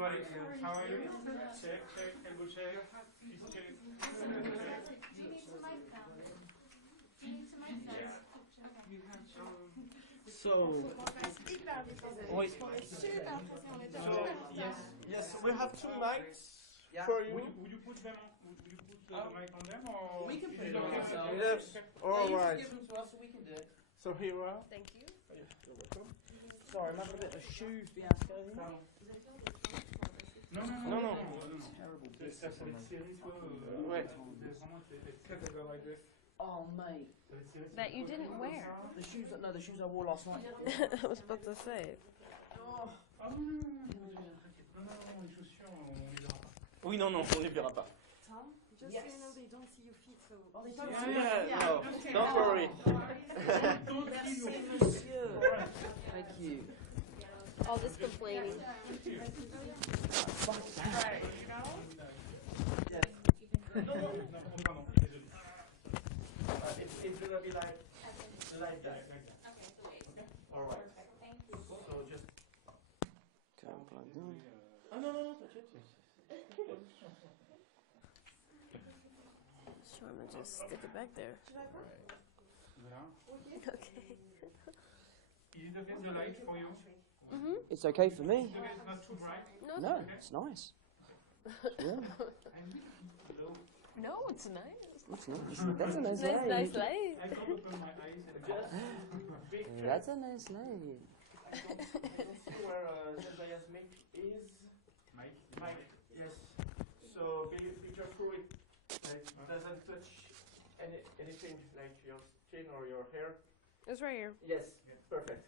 everybody. How are you? Check, elbow check. Do you need some mic now? Do you need some mic now? Yeah. So, Oui. yes, we have two mics for you. Would you put them on? Would you put the mic on them, or We can put is it on okay? ourselves. Yes. All They usually right. give them to us, so we can do it. So here we are. Thank you. You're welcome. Sorry, I'm having a bit of a shoe fiasco here. Non. Terrible C'est business. cette série, toi. Ouais. C'est vraiment très très like this. Oh, mate. That you didn't wear. The shoes, no, the shoes I wore last night. I was about to say. Oh. Ah non, les chaussures, on les aura pas. Oui, non, on les verra pas. Tom, just Yes. so you know, they don't see your feet, so... Oh, they don't Yeah, no, don't worry. Merci, monsieur. Thank you. All this complaining. Non, désolé. It's gonna be like that. Okay, so wait. Okay. All right. Perfect, thank you. So just. Oh, no, touch it. Sure, I'm gonna just stick it back there. Voilà. Okay. Is it okay, the light for you? It's okay for me. It's okay, it's not too bright? No, it's nice. Yeah, Hello. No, it's nice. that's nice. That's a nice Nice light. light. I don't open my eyes and just That's a nice light. I don't see where Zendaya's mic is. Mike. Yes. So be careful. It doesn't touch anything like your skin or your hair. It's right here. Yes. Perfect.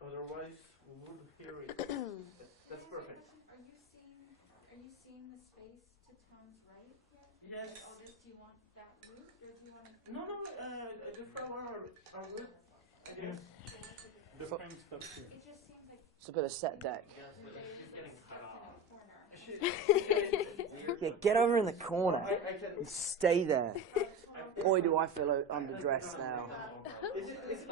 Otherwise, we would hear it. That's perfect. Are you seeing the space to Tom's right yet? Yes. All this, do you want that route, or do you want to? No. The flowers are good. I guess. The frame stops here. It just seems like It's a bit of set deck. Yes, but there she's is getting stuff in a corner. Yeah, get over in the corner I can. and stay there. Boy, do I feel underdressed now.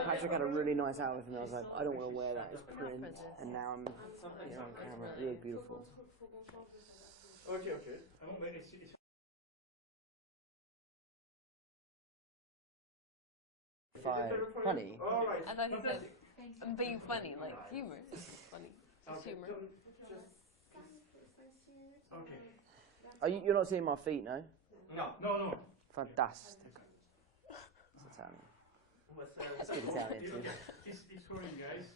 Patrick had a really nice outfit, and I was like, I don't want to wear that. It's print, and now I'm here on camera. Really beautiful. Okay. Ah bon, bah, c'est Funny. All right. I thought he said, Thank you. I'm being funny, like humor. Funny. Just Okay, humor. Okay. You're not seeing my feet, no? No. Fantastic. It's Italian. That's good Italian too. It's rolling, guys.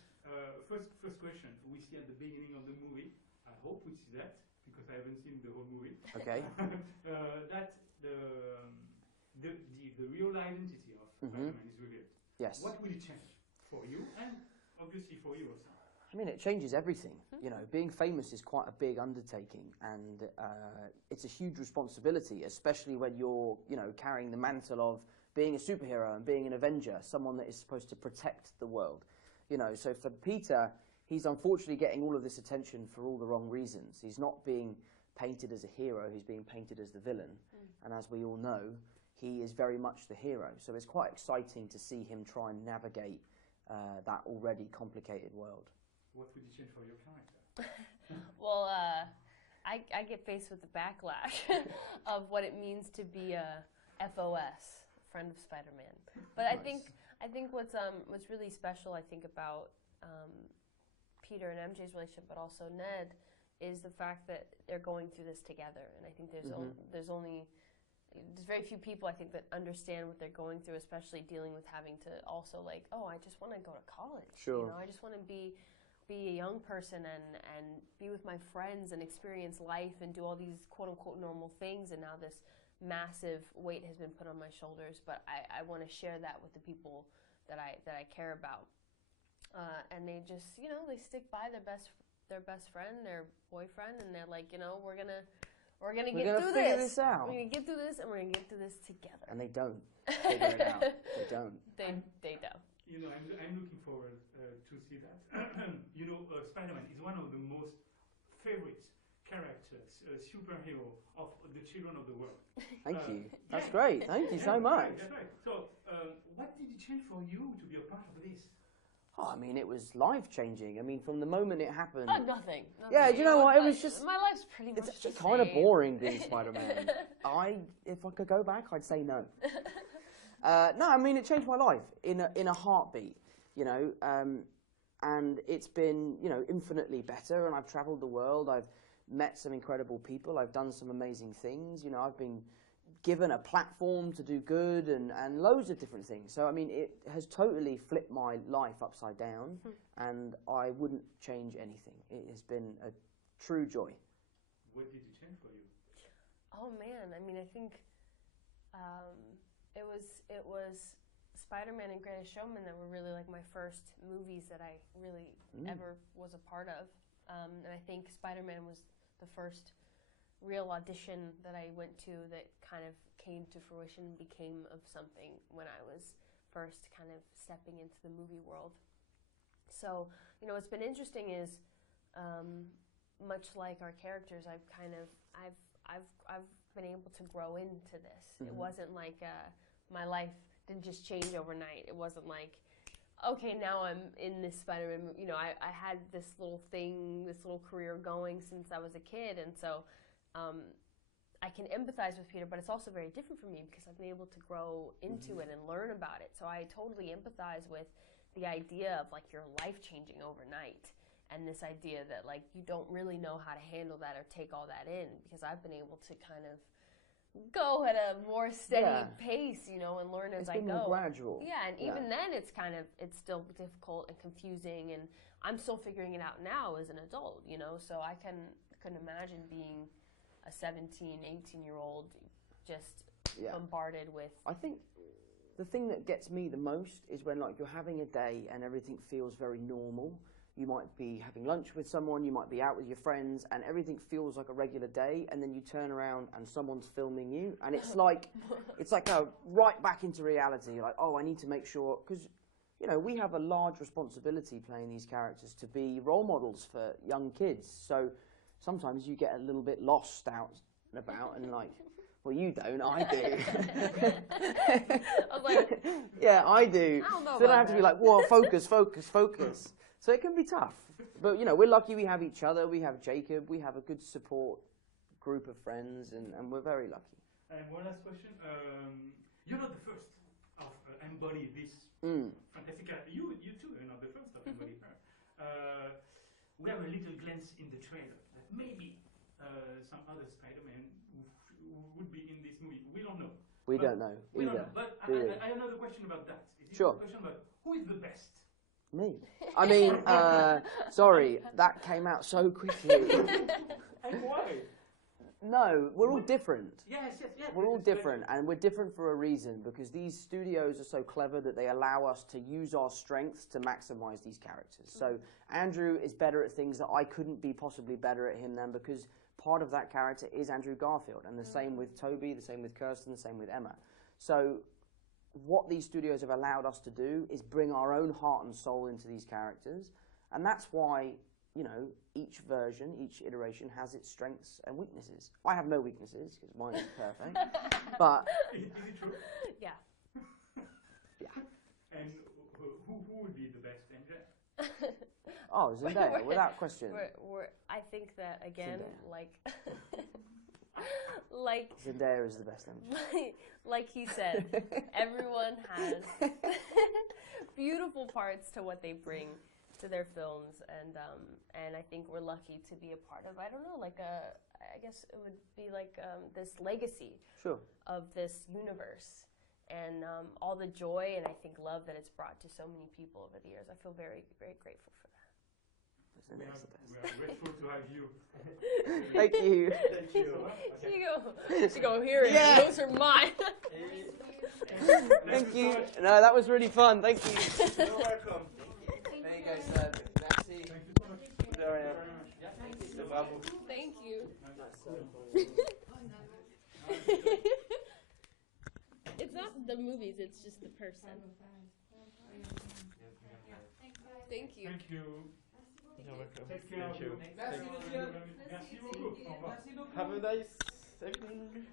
First question. We see at the beginning of the movie. I hope we see that because I haven't seen the whole movie. Okay. That the real identity of Spider-Man is revealed. Yes. What will it change for you and obviously for you also? I mean, it changes everything. You know, being famous is quite a big undertaking, and it's a huge responsibility, especially when you're, carrying the mantle of being a superhero and being an Avenger, someone that is supposed to protect the world. So for Peter, he's unfortunately getting all of this attention for all the wrong reasons. He's not being painted as a hero, he's being painted as the villain. And as we all know, he is very much the hero. So it's quite exciting to see him try and navigate that already complicated world. What would you change for your character? Well, I get faced with the backlash of what it means to be a FOS, friend of Spider-Man. But Nice. I think what's really special, I think, about Peter and MJ's relationship, but also Ned, is the fact that they're going through this together. And I think there's very few people, I think, that understand what they're going through, especially dealing with having to also I just want to go to college. Sure. I just want to be a young person and be with my friends and experience life and do all these quote-unquote normal things, and now this massive weight has been put on my shoulders, but I want to share that with the people that I care about. And they just, they stick by their best friend, their boyfriend, and they're like, we're gonna get through figure this. this out. We're gonna get through this, and we're gonna get through this together. And they don't figure it out. They don't. They don't. I'm looking forward to see that. Spider-Man is one of the most favorite characters, superhero of the children of the world. Thank you. That's great. Thank you so much. That's right. So, what did it change for you to be a part of this? Oh, I mean, it was life-changing. I mean, from the moment it happened... Nothing. Yeah, do you know what? It was just... My life's pretty much It's the kind of same. boring being Spider-Man. If I could go back, I'd say no. No, I mean, it changed my life in a heartbeat, you know, and it's been, you know, infinitely better, and I've traveled the world, I've met some incredible people, I've done some amazing things, you know, I've been given a platform to do good and loads of different things. So, I mean, it has totally flipped my life upside down, and I wouldn't change anything. It has been a true joy. What did it change for you? Oh man, I mean, I think it was Spider-Man and Greatest Showman that were really like my first movies that I really ever was a part of, and I think Spider-Man was the first real audition that I went to that kind of came to fruition and became of something when I was first kind of stepping into the movie world. So, you know, what's been interesting is, much like our characters, I've been able to grow into this. It wasn't like my life didn't just change overnight. It wasn't like, okay, now I'm in this Spider-Man movie. You know, I had this little thing, this little career going since I was a kid, and so I can empathize with Peter, but it's also very different for me because I've been able to grow into it and learn about it. So I totally empathize with the idea of like your life changing overnight, and this idea that like you don't really know how to handle that or take all that in, because I've been able to kind of go at a more steady pace, you know, and learn as I go. It's been more gradual. Yeah, and even then it's still difficult and confusing, and I'm still figuring it out now as an adult, you know, so I couldn't imagine being a 17, 18-year-old just bombarded with... I think the thing that gets me the most is when like you're having a day and everything feels very normal. You might be having lunch with someone, you might be out with your friends, and everything feels like a regular day, and then you turn around and someone's filming you, and it's like right back into reality. You're like, oh, I need to make sure, because you know, we have a large responsibility playing these characters to be role models for young kids. So sometimes you get a little bit lost out and about, and like, well, you don't, I do. I was like, yeah, I do. I don't know So about I have to be like, whoa, focus, focus, focus. So it can be tough. But, you know, we're lucky we have each other. We have Jacob. We have a good support group of friends, and we're very lucky. And one last question. You're not the first of embody this fantastic character. You too are not the first of embody her. We have a little glance in the trailer that maybe some other Spider-Man would be in this movie. We don't know. We don't know We either. don't know. But I have another question about that. Sure. A question about who is the best? Me. I mean, sorry, that came out so quickly. And why? No, we're all different. Yes. We're all different, and we're different for a reason, because these studios are so clever that they allow us to use our strengths to maximize these characters. So Andrew is better at things that I couldn't be possibly better at him than, because part of that character is Andrew Garfield, and the same with Toby, the same with Kirsten, the same with Emma. So what these studios have allowed us to do is bring our own heart and soul into these characters, and that's why, you know, each version, each iteration has its strengths and weaknesses. I have no weaknesses, because mine is perfect, but... Is it true? yeah. Yeah. And who would be the best MJ? Oh, Zendaya, without question. I think that, again, Zendaya. like Zendaya is the best MJ. like he said, everyone has beautiful parts to what they bring to their films, and I think we're lucky to be a part of, I don't know, like I guess it would be like this legacy of this universe, and all the joy and I think love that it's brought to so many people over the years. I feel very, very grateful for that. We are grateful to have you. Thank you. Thank you. She go here. Yeah. Those are mine. Thank you. No, that was really fun. Thank you. You're welcome. There you go, sir. Merci. Thank you so much. There I am. Thank you. Bravo. Thank you. It's not the movies, it's just the person. Thank you. Thank you. You're welcome. Take care of you. Thank you. Merci beaucoup. Au revoir. Have a nice evening.